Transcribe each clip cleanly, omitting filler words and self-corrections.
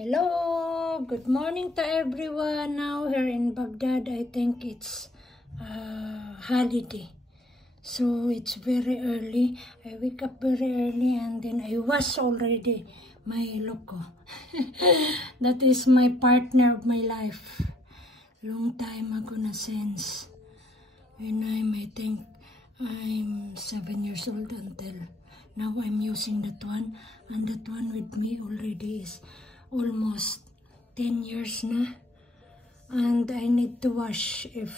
Hello, good morning to everyone. Now here in Baghdad, I think it's holiday. So it's very early. I wake up very early and then I wash already my loco. That is my partner of my life. Long time ago na since when I think I'm 7 years old until now I'm using that one, and that one with me already is almost 10 years na, and I need to wash if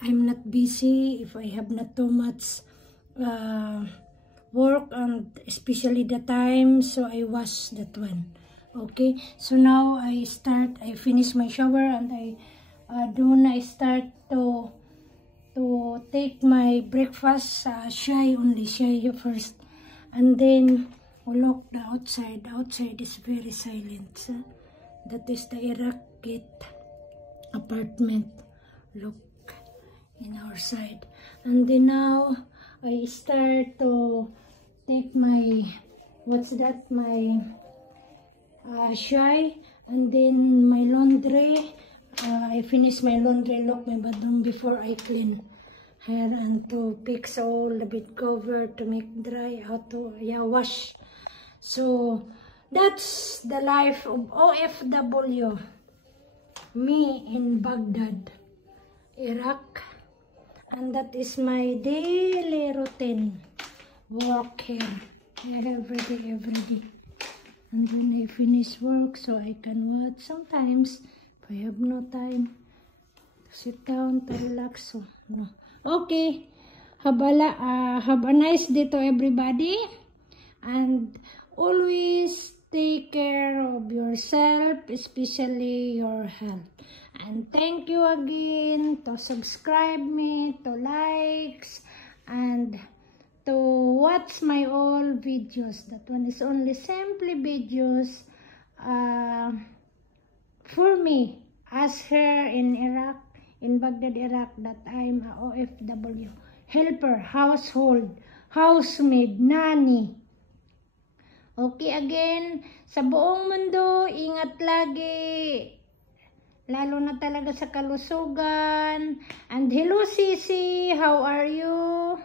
I'm not busy, if I have not too much work, and especially the time, so I wash that one. Okay, so now I finish my shower and I start to take my breakfast, shy first, and then look the outside. Outside is very silent. That is the Iraq Gate apartment. Look in our side. And then now I start to take my shy, and then my laundry. I finish my laundry, lock my bathroom before I clean hair, and to fix all the bed cover to make dry, how to wash. So that's the life of OFW, me in Baghdad, Iraq, and that is my daily routine. Work here every day, and when I finish work, so I can watch. Sometimes if I have no time to sit down to relax, so no. Okay, have a nice day to everybody, and always take care of yourself, especially your health. And thank you again to subscribe me, to likes, and to watch my all videos. That one is only simply videos for me as her in Iraq, in Baghdad, Iraq, that I'm a OFW helper, household, housemaid, nanny. Okay, again, sa buong mundo, ingat lagi, lalo na talaga sa kalusugan. And hello Sisi, how are you?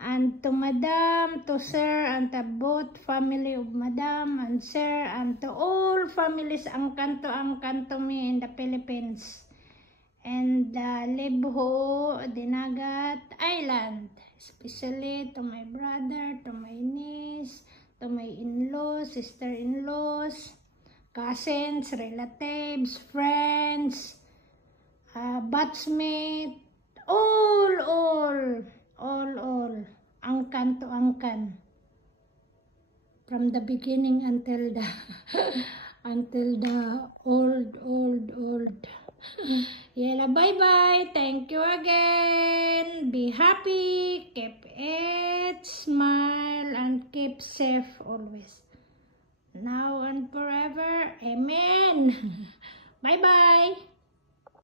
And to Madam, to Sir, and to both family of Madam and Sir, and to all families ang kanto me in the Philippines, and Lebho, Dinagat Island, especially to my brother, to my niece, to my in-laws, sister-in-laws, cousins, relatives, friends, batchmate, all, angkan to angkan, from the beginning until the old. Yeah, bye-bye. Thank you again. Be happy, keep it, smile, and keep safe always. Now and forever. Amen. Bye-bye.